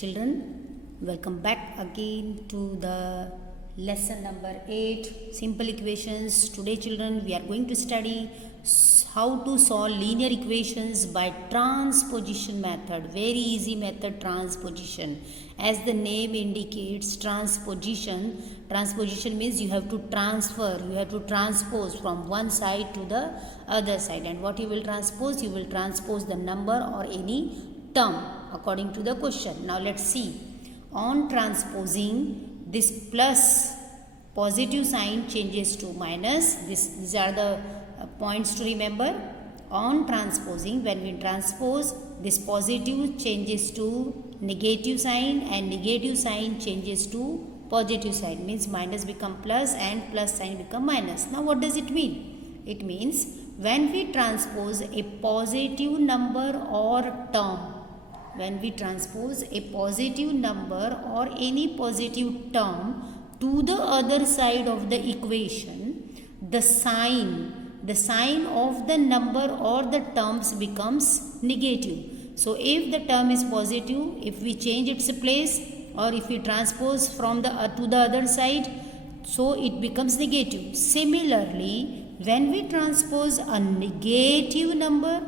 children, welcome back again to the lesson number 8, simple equations. Today children, we are going to study how to solve linear equations by transposition method. Very easy method, transposition. As the name indicates, transposition means you have to transpose from one side to the other side. And what you will transpose? You will transpose the number or any term according to the question. Now let's see. On transposing, this plus positive sign changes to minus. These are the points to remember. On transposing, when we transpose, this positive changes to negative sign and negative sign changes to positive sign. Means minus become plus and plus sign become minus. Now what does it mean? It means when we transpose a positive number or term, when we transpose a positive number or any positive term to the other side of the equation, the sign of the number or the terms becomes negative. So if the term is positive, if we change its place or if we transpose from the to the other side, so it becomes negative. Similarly, when we transpose a negative number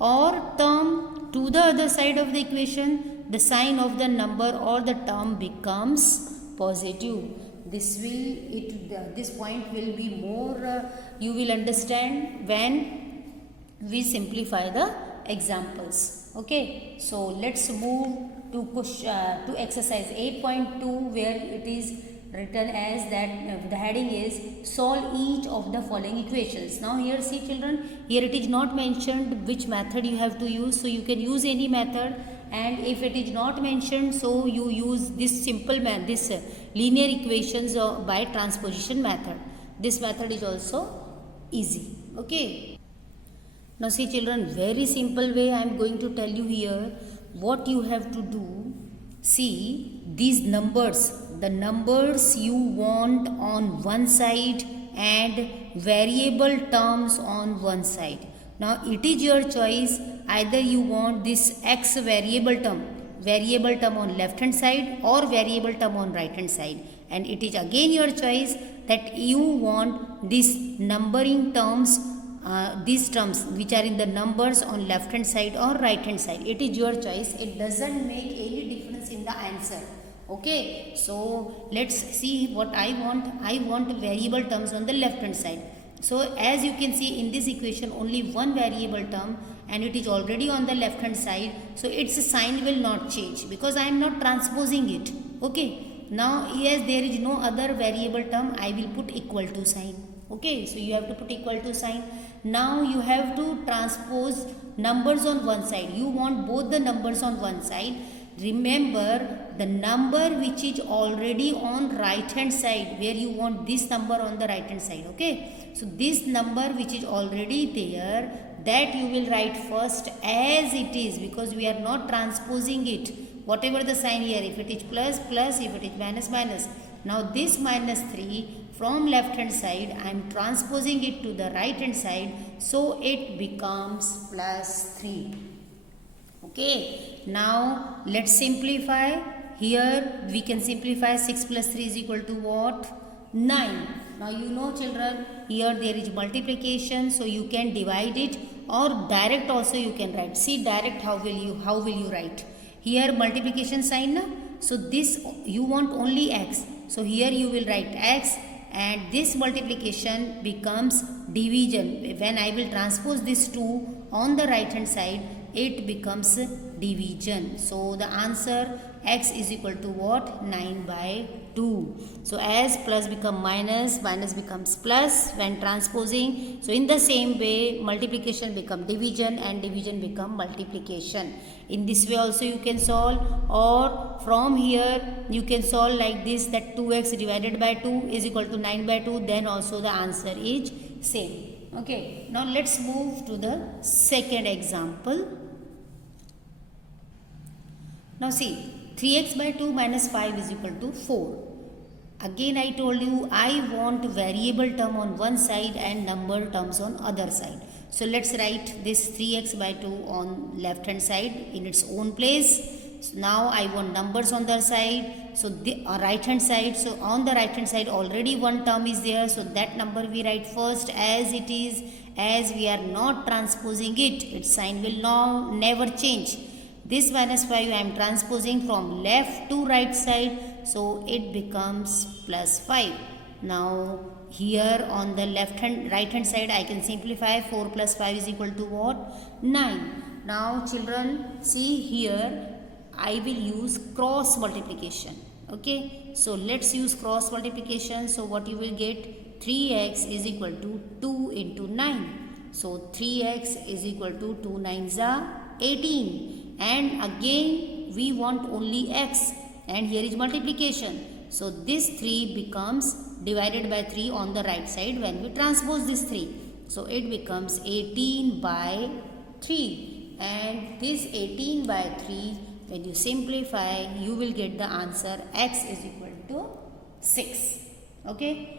or term to the other side of the equation, the sign of the number or the term becomes positive. This point will be more you will understand when we simplify the examples. Okay, so let's move to exercise 8.2, where it is written as that the heading is solve each of the following equations. Now here see children, here it is not mentioned which method you have to use, so you can use any method, and if it is not mentioned, so you use this simple linear equations by transposition method. This method is also easy. Okay, now see children, very simple way I am going to tell you here what you have to do. See these numbers, the numbers you want on one side and variable terms on one side. Now it is your choice, either you want this x variable term on left hand side or variable term on right hand side, and it is again your choice that you want these numbering terms, these terms which are in the numbers on left hand side or right hand side. It is your choice. It doesn't make any difference in the answer. Okay, so let's see what I want. I want variable terms on the left hand side. So as you can see in this equation, only one variable term and it is already on the left hand side, so its sign will not change because I am not transposing it. Okay, now as there is no other variable term, I will put equal to sign. Okay, so you have to put equal to sign. Now you have to transpose numbers on one side. You want both the numbers on one side. Remember the number which is already on right hand side, where you want this number on the right hand side. Okay, so this number which is already there, that you will write first as it is, because we are not transposing it. Whatever the sign here, if it is plus, plus, if it is minus, minus. Now this minus 3 from left hand side, I am transposing it to the right hand side, so it becomes plus 3. Okay, now let's simplify. Here we can simplify 6 plus 3 is equal to what? 9. Now you know children, here there is multiplication, so you can divide it, or direct also you can write. See direct how will you write? Here multiplication sign na? So this you want only x. So here you will write x, and this multiplication becomes division. When I will transpose this 2 on the right hand side, it becomes division. So the answer x is equal to what? 9 by 2. So as plus become minus, minus becomes plus when transposing. So in the same way, multiplication become division and division become multiplication. In this way also you can solve, or from here you can solve like this, that 2x divided by 2 is equal to 9 by 2. Then also the answer is same. Okay, now let's move to the second example. Now see, 3x by 2 minus 5 is equal to 4. Again I told you I want variable term on one side and number terms on other side. So let's write this 3x by 2 on left hand side in its own place. So now I want numbers on the side. So the right hand side. So on the right hand side already one term is there. So that number we write first as it is. As we are not transposing it, its sign will now never change. This minus 5 I am transposing from left to right side. So it becomes plus 5. Now here on the right hand side I can simplify. 4 plus 5 is equal to what? 9. Now children, see here I will use cross multiplication. Okay, so let's use cross multiplication. So what you will get? 3x is equal to 2 into 9. So 3x is equal to 2 9s are 18. And again we want only x, and here is multiplication. So this 3 becomes divided by 3 on the right side when we transpose this 3. So it becomes 18 by 3. And this 18 by 3, when you simplify, you will get the answer x is equal to 6. Okay.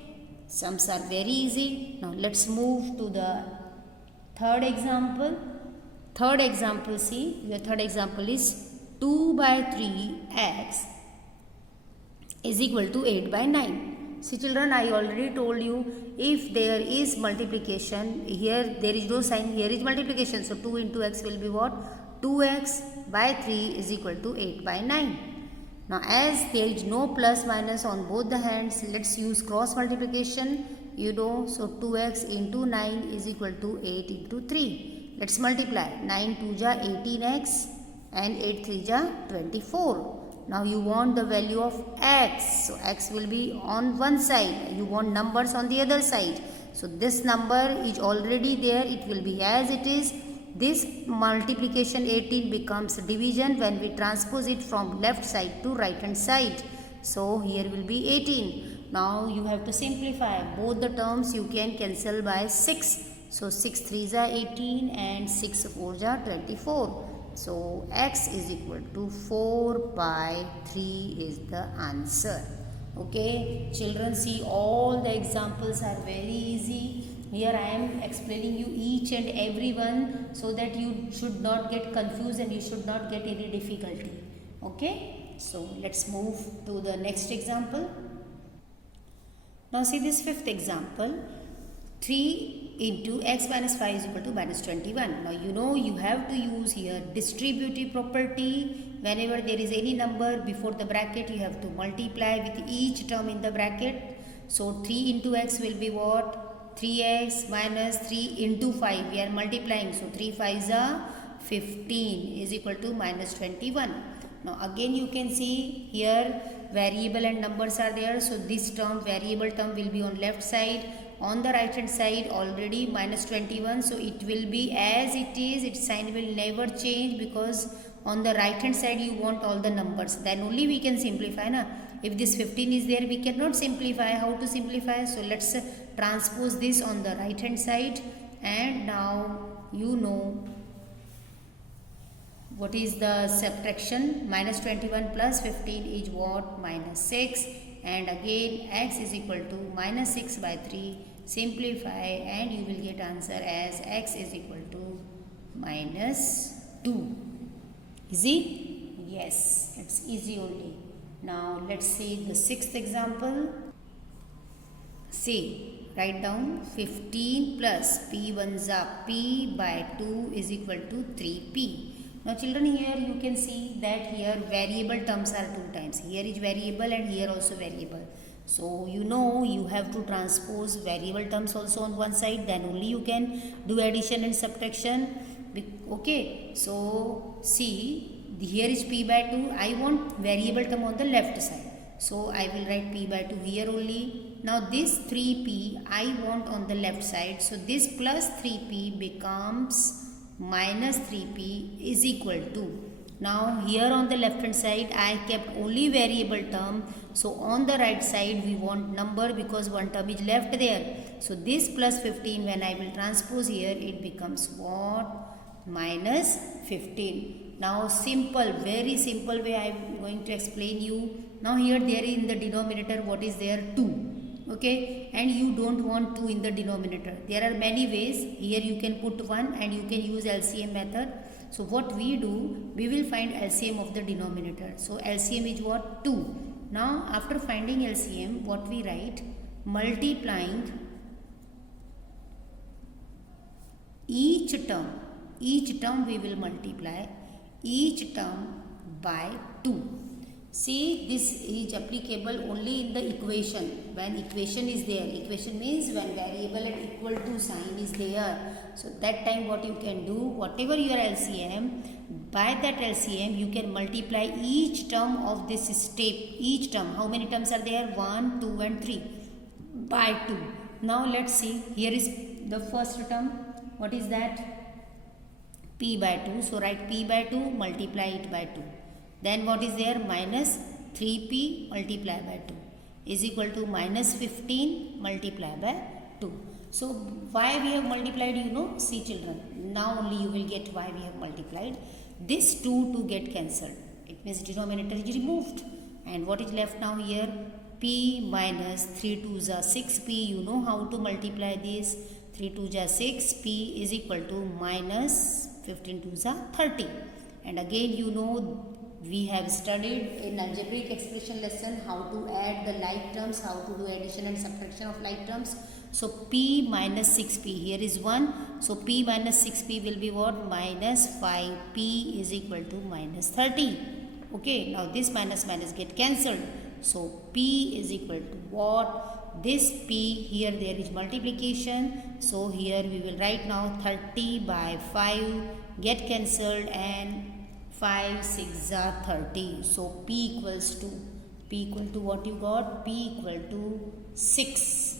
Sums are very easy. Now let's move to the third example. Third example, see, the third example is 2 by 3x is equal to 8 by 9. See children, I already told you, if there is multiplication, here there is no sign, here is multiplication. So 2 into x will be what? 2x by 3 is equal to 8 by 9. Now as there is no plus minus on both the hands, let's use cross multiplication. You know, so 2x into 9 is equal to 8 into 3. Let's multiply. 9 2 ja 18x and 8 3 ja 24. Now you want the value of x. So x will be on one side. You want numbers on the other side. So this number is already there. It will be as it is. This multiplication 18 becomes division when we transpose it from left side to right hand side. So here will be 18. Now you have to simplify. Both the terms you can cancel by 6. So 6 3s are 18 and 6 4s are 24. So x is equal to 4 by 3 is the answer. Okay, children, see all the examples are very easy. Here I am explaining you each and every one so that you should not get confused and you should not get any difficulty. Okay, so let's move to the next example. Now see this fifth example. 3 into x minus 5 is equal to minus 21. Now you know you have to use here distributive property. Whenever there is any number before the bracket, you have to multiply with each term in the bracket. So 3 into x will be what? 3x minus 3 into 5. We are multiplying. So 3 5s are 15 is equal to minus 21. Now again you can see here variable and numbers are there. So this term, variable term, will be on left side. On the right hand side already minus 21. So it will be as it is. Its sign will never change because on the right hand side you want all the numbers. Then only we can simplify. Na? If this 15 is there, we cannot simplify. How to simplify? So let's transpose this on the right hand side. And now you know what is the subtraction. Minus 21 plus 15 is what? Minus 6. And again x is equal to minus 6 by 3. Simplify and you will get answer as x is equal to minus 2. Easy? Yes, it's easy only. Now let's see the sixth example. See, write down 15 plus p1s are p by 2 is equal to 3p. Now children, here you can see that here variable terms are 2 times. Here is variable and here also variable. So you know you have to transpose variable terms also on one side, then only you can do addition and subtraction. Okay, so see, here is p by 2. I want variable term on the left side. So I will write p by 2 here only. Now this 3p I want on the left side. So this plus 3p becomes minus 3p is equal to. Now here on the left hand side I kept only variable term. So on the right side we want number because one term is left there. So this plus 15, when I will transpose here, it becomes what? Minus 15. Now simple, very simple way I am going to explain you. Now here there in the denominator what is there? 2. okay, and you don't want 2 in the denominator. There are many ways. Here you can put 1 and you can use LCM method. So what we do, we will find LCM of the denominator. So LCM is what? 2. Now after finding LCM, what we write? Multiplying each term we will multiply each term by 2. See, this is applicable only in the equation. When equation is there, equation means when variable and equal to sign is there. So that time what you can do, whatever your LCM, by that LCM you can multiply each term of this step. Each term, how many terms are there? 1, 2 and 3 by 2. Now let's see, here is the first term. What is that? P by 2. So write P by 2, multiply it by 2. Then what is there? Minus 3P multiply by 2 is equal to minus 15 multiply by 2. So why we have multiplied, you know? See children, now only you will get why we have multiplied. This 2 to get cancelled. It means denominator is removed. And what is left now here? P minus 3 2s are 6P. You know how to multiply this. 3 2s are 6. P is equal to minus 15 2s are 30. And again you know, we have studied in algebraic expression lesson how to add the like terms, how to do addition and subtraction of like terms. So P minus 6P, here is 1. So P minus 6P will be what? Minus 5P is equal to minus 30. Okay, now this minus minus get cancelled. So P is equal to what? This P, here there is multiplication. So here we will write now 30 by 5 get cancelled and 5 6 are 30. So P equals to what you got? P equal to 6.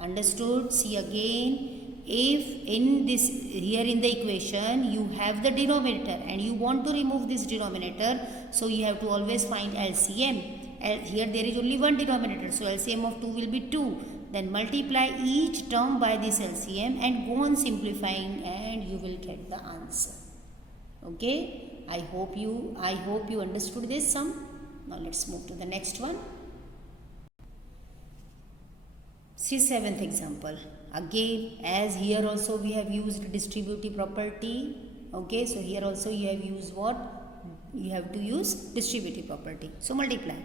Understood? See again, if in this, here in the equation you have the denominator and you want to remove this denominator, so you have to always find LCM. Here there is only one denominator, so LCM of 2 will be 2. Then multiply each term by this LCM and go on simplifying and you will get the answer. Okay? I hope you understood this sum. Now let's move to the next one. See 7th example. Again, as here also we have used distributive property. Okay, so here also you have used what? You have to use distributive property. So multiply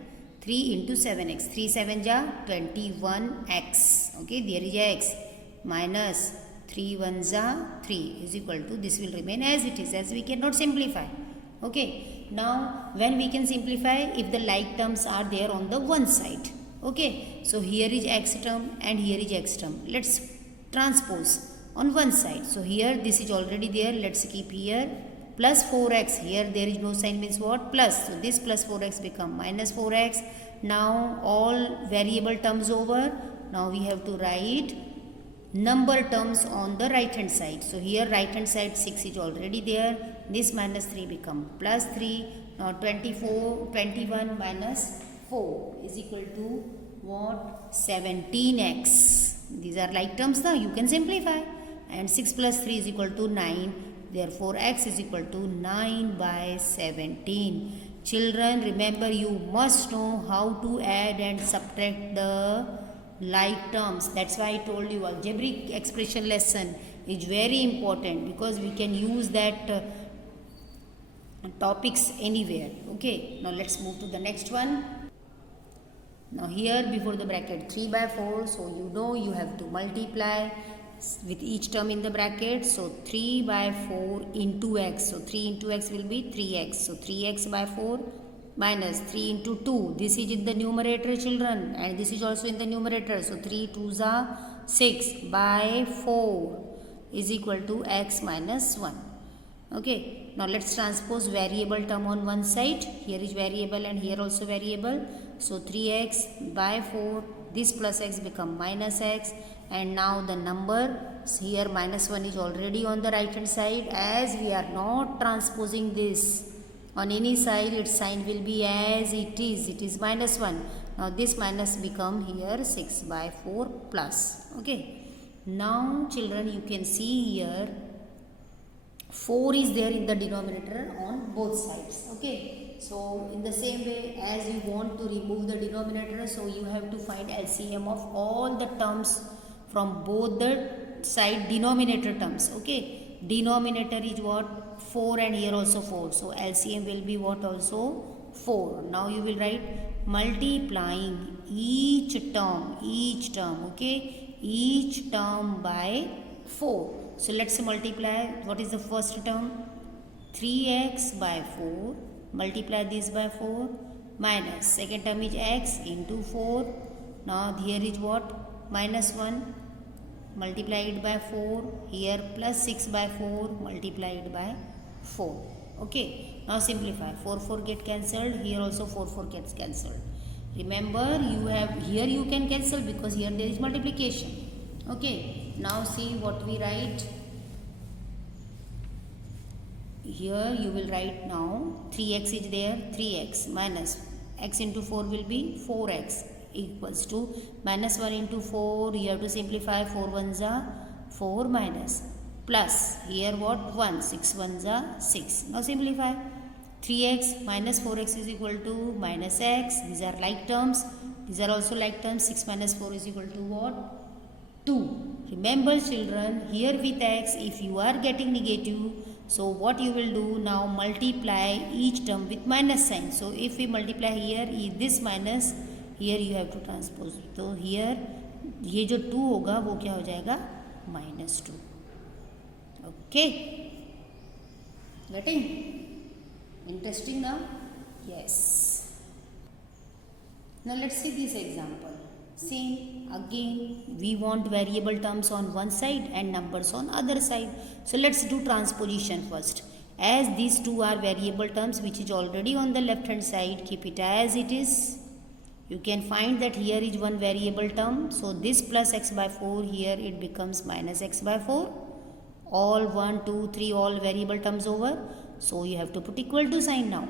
3 into 7x. 3 7 ja 21x. Okay, there is a x minus 3 1s are 3 is equal to, this will remain as it is, as we cannot simplify. Okay, now when we can simplify, if the like terms are there on the one side. Okay, so here is x term and here is x term. Let's transpose on one side. So here this is already there. Let's keep here plus 4x. Here there is no sign, means what? Plus. So this plus 4x become minus 4x. Now all variable terms over. Now we have to write number terms on the right hand side. So here right hand side 6 is already there. This minus 3 become plus 3. Now 21 minus 4 is equal to what? 17x. These are like terms now, you can simplify. And 6 plus 3 is equal to 9. Therefore x is equal to 9 by 17. Children, remember you must know how to add and subtract the like terms. That's why I told you algebraic expression lesson is very important, because we can use that topics anywhere. Okay, now let's move to the next one. Now here before the bracket 3 by 4, so you know you have to multiply with each term in the bracket. So 3 by 4 into x. So 3 into x will be 3x. So 3x by 4 minus 3 into 2. This is in the numerator, children, and this is also in the numerator. So 3 2s are 6 by 4 is equal to x minus 1. Okay, now let's transpose variable term on one side. Here is variable and here also variable. So 3x by 4, this plus x become minus x, and now the number, here minus 1 is already on the right hand side. As we are not transposing this on any side, its sign will be as it is minus 1. Now this minus become here 6 by 4 plus. Okay, now children, you can see here 4 is there in the denominator on both sides. Okay, So in the same way, as you want to remove the denominator, so you have to find LCM of all the terms from both the side denominator terms. Okay, denominator is what? 4, and here also 4, so LCM will be what? Also 4. Now you will write multiplying each term, okay, each term by 4. So let's multiply. What is the first term? 3x by 4, multiply this by 4, minus second term is x into 4. Now here is what? Minus 1, multiply it by 4, here plus 6 by 4, multiply it by 4. Okay, now simplify. 4 4 get cancelled, here also 4 4 gets cancelled. Remember, you have here you can cancel because here there is multiplication. Okay, now see what we write. Here you will write now 3x is there, 3x minus x into 4 will be 4x equals to minus 1 into 4. You have to simplify. 4 1s are 4 minus plus here what? 1, 6 1s are 6. Now simplify. 3x minus 4x is equal to minus x. These are like terms, these are also like terms. 6 minus 4 is equal to what? 2. Remember children, here with x, if you are getting negative, so what you will do now? Multiply each term with minus sign. So if we multiply here, this minus, here you have to transpose. तो here ये जो 2 होगा वो क्या हो जाएगा? -2. Okay, getting interesting now? Yes. Now let's see this example. Same again, we want variable terms on one side and numbers on other side. So let's do transposition first. As these two are variable terms which is already on the left hand side, keep it as it is. You can find that here is one variable term, so this plus x by 4, here it becomes minus x by 4. All 1 2 3 all variable terms over, so you have to put equal to sign now.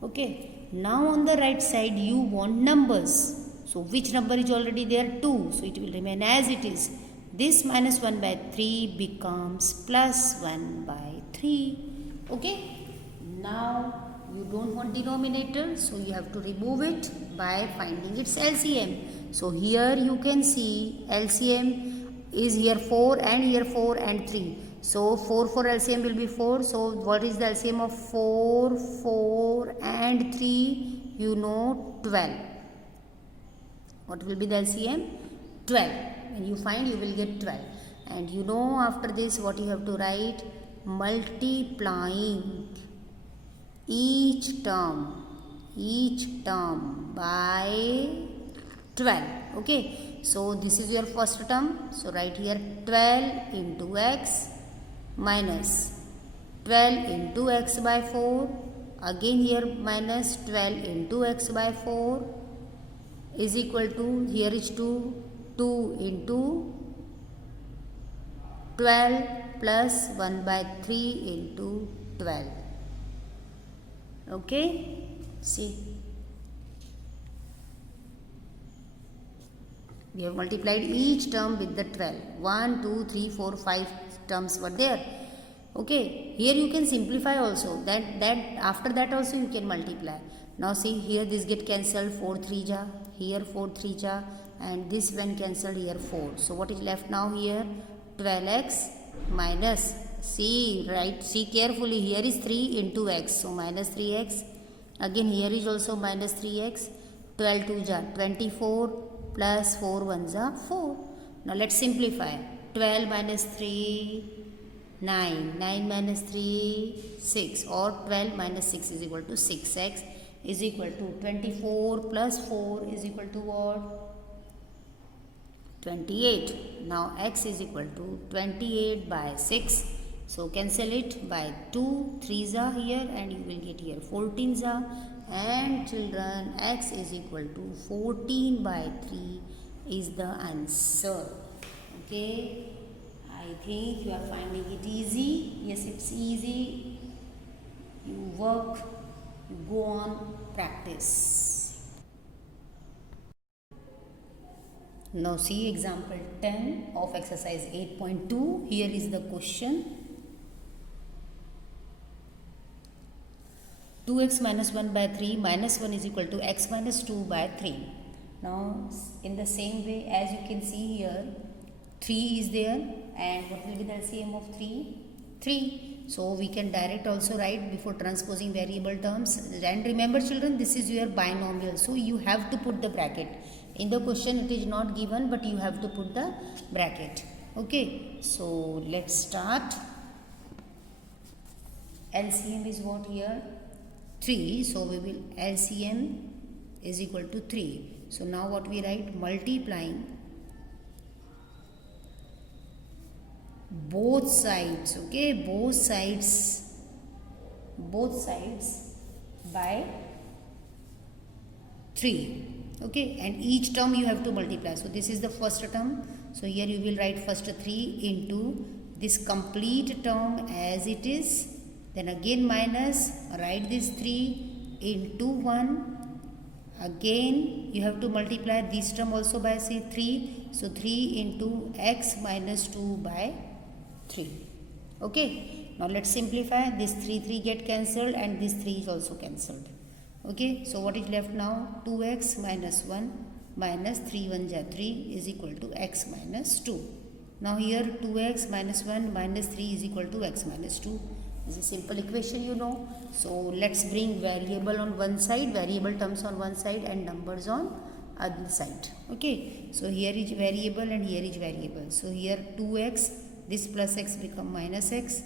Okay, now on the right side you want numbers. So which number is already there? 2. So it will remain as it is. This minus 1 by 3 becomes plus 1 by 3. Okay. Now you don't want denominator, so you have to remove it by finding its LCM. So here you can see LCM is here 4 and here 4 and 3. So 4 LCM will be 4. So what is the LCM of 4, 4 and 3? You know 12. What will be the LCM? 12. When you find, you will get 12. And you know after this what you have to write? Multiplying each term by 12. Okay. So this is your first term. So write here 12 into x minus 12 into x by 4. Again here minus 12 into x by 4. Is equal to, here is 2 into 12 plus 1 by 3 into 12. Okay, see, we have multiplied each term with the 12. 1 2 3 4 5 terms were there. Okay, here you can simplify also, that after that also you can multiply. Now see, here this get cancelled, 4 3 ja, here 4 3 ja, and this when cancelled, here 4. So what is left now here? 12x minus, see, right, see carefully, here is 3 into x, so minus 3x. Again here is also minus 3x. 12 2 ja 24 plus 4 1 ja 4. Now let's simplify. 12 minus 3 9, 9 minus 3 6, or 12 minus 6 is equal to 6x is equal to 24 plus 4 is equal to what? 28. Now x is equal to 28 by 6. So cancel it by 2, 3s are here, and you will get here 14s are. And children, x is equal to 14 by 3 is the answer. Okay, I think you are finding it easy. Yes, it's easy. You work, you go on, practice. Now see example 10 of exercise 8.2. Here is the question. 2x minus 1 by 3 minus 1 is equal to x minus 2 by 3. Now in the same way, as you can see here, 3 is there, and what will be the LCM of 3? 3. So we can direct also write before transposing variable terms. And remember children, this is your binomial, so you have to put the bracket. In the question it is not given, but you have to put the bracket. Okay, so let's start. LCM is what here? 3. So we will LCM is equal to 3. So now what we write? Multiplying both sides, okay, both sides by 3, okay, and each term you have to multiply. So this is the first term, so here you will write first 3 into this complete term as it is, then again minus, write this 3 into 1, again you have to multiply this term also by say 3, so 3 into x minus 2 by 3. Okay, now let's simplify. This 3 get cancelled and this 3 is also cancelled. Okay, so what is left now? 2x minus 1 minus 3 1 ja 3 is equal to x minus 2. Now here 2x minus 1 minus 3 is equal to x minus 2. This is a simple equation, you know. So let's bring variable on one side, variable terms on one side and numbers on other side. Okay, so here is variable and here is variable. So here 2x, this plus x become minus x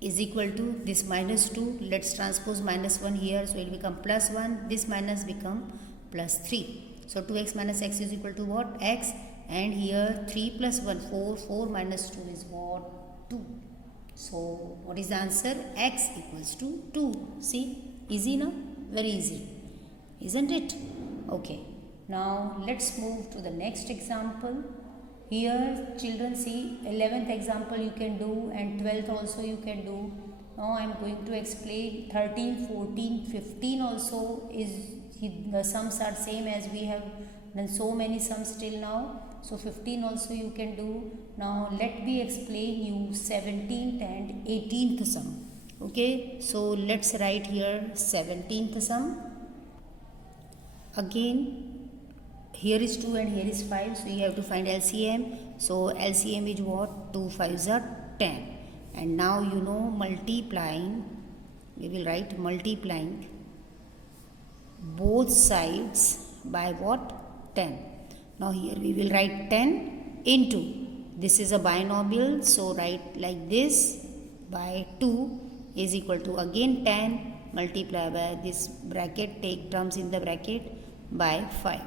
is equal to this minus 2. Let's transpose minus 1 here, so it will become plus 1. This minus become plus 3. So 2x minus x is equal to what? X. And here 3 plus 1, 4. 4 minus 2 is what? 2. So what is the answer? X equals to 2. See, easy now? Very easy, isn't it? Okay, now let's move to the next example. Here children, see, 11th example you can do and 12th also you can do. Now I am going to explain 13, 14, 15 also is, the sums are same as we have done so many sums till now. So 15 also you can do. Now let me explain you 17th and 18th sum. Okay, so let's write here 17th sum. Again, here is 2 and here is 5, so you have to find LCM. So LCM is what? 2 5s are 10. And now you know multiplying, we will write multiplying both sides by what? 10. Now here we will write 10 into, this is a binomial, so write like this, by 2 is equal to again 10 multiply by this bracket, take terms in the bracket, by 5.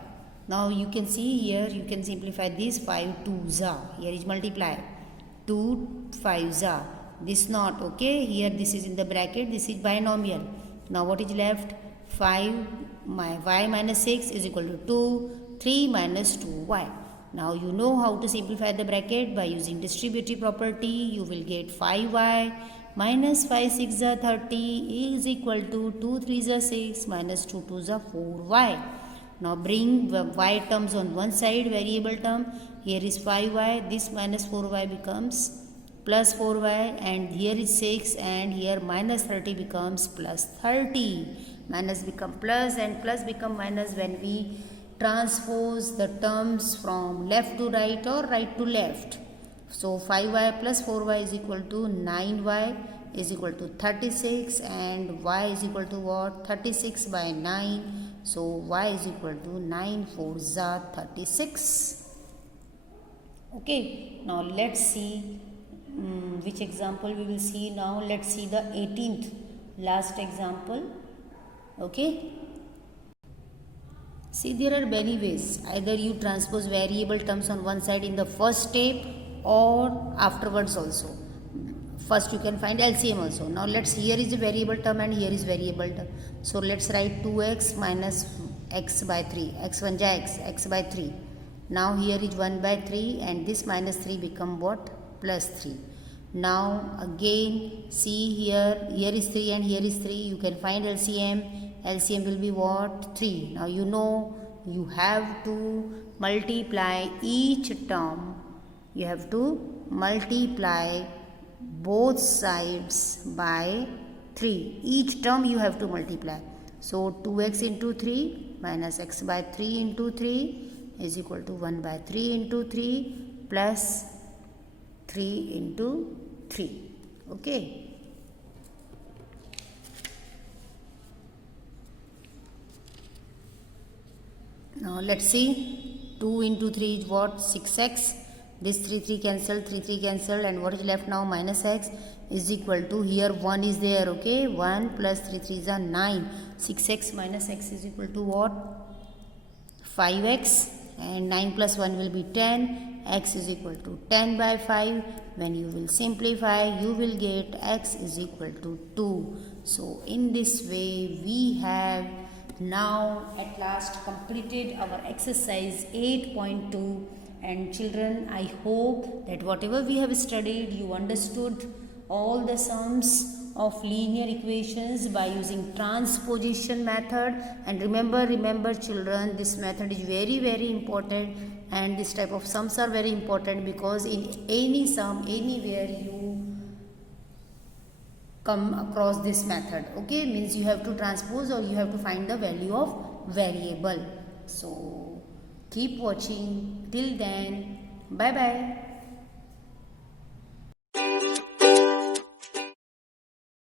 Now you can see here, you can simplify this 5 2s are, here is multiply, 2 5s are, this not, okay, here this is in the bracket, this is binomial. Now what is left? 5 my y minus 6 is equal to 2, 3 minus 2y. Now you know how to simplify the bracket by using distributive property. You will get 5y minus 5 6 are 30 is equal to 2 3s are 6 minus 2 2s are 4y. Now bring the y terms on one side, variable term. Here is 5y, this minus 4y becomes plus 4y, and here is 6, and here minus 30 becomes plus 30. Minus become plus and plus become minus when we transpose the terms from left to right or right to left. So 5y plus 4y is equal to 9y is equal to 36, and y is equal to what? 36 by 9. So y is equal to 9 4s are 36. Okay, now let's see which example we will see now. Let's see the 18th last example. Okay, see, there are many ways. Either you transpose variable terms on one side in the first step or afterwards also. First you can find LCM also. Now let's, here is a variable term and here is variable term. So let's write 2x minus x by 3. x1 ja x, x by 3. Now here is 1 by 3 and this minus 3 become what? Plus 3. Now again see here, here is 3 and here is 3. You can find LCM. LCM will be what? 3. Now you know you have to multiply each term. You have to multiply both sides by 3. Each term you have to multiply. So 2x into 3 minus x by 3 into 3 is equal to 1 by 3 into 3 plus 3 into 3. Okay. Now let's see. 2 into 3 is what? 6x. This 3 cancelled, 3 cancelled, and what is left now? Minus x is equal to, here 1 is there, okay? 1 plus 3 is 9. 6x minus x is equal to what? 5x, and 9 plus 1 will be 10. X is equal to 10 by 5. When you will simplify, you will get x is equal to 2. So in this way, we have now at last completed our exercise 8.2. And children, I hope that whatever we have studied, you understood all the sums of linear equations by using transposition method. And remember children, this method is very important, and this type of sums are very important because in any sum, anywhere you come across this method, okay, means you have to transpose or you have to find the value of variable. So keep watching. Till then, bye bye.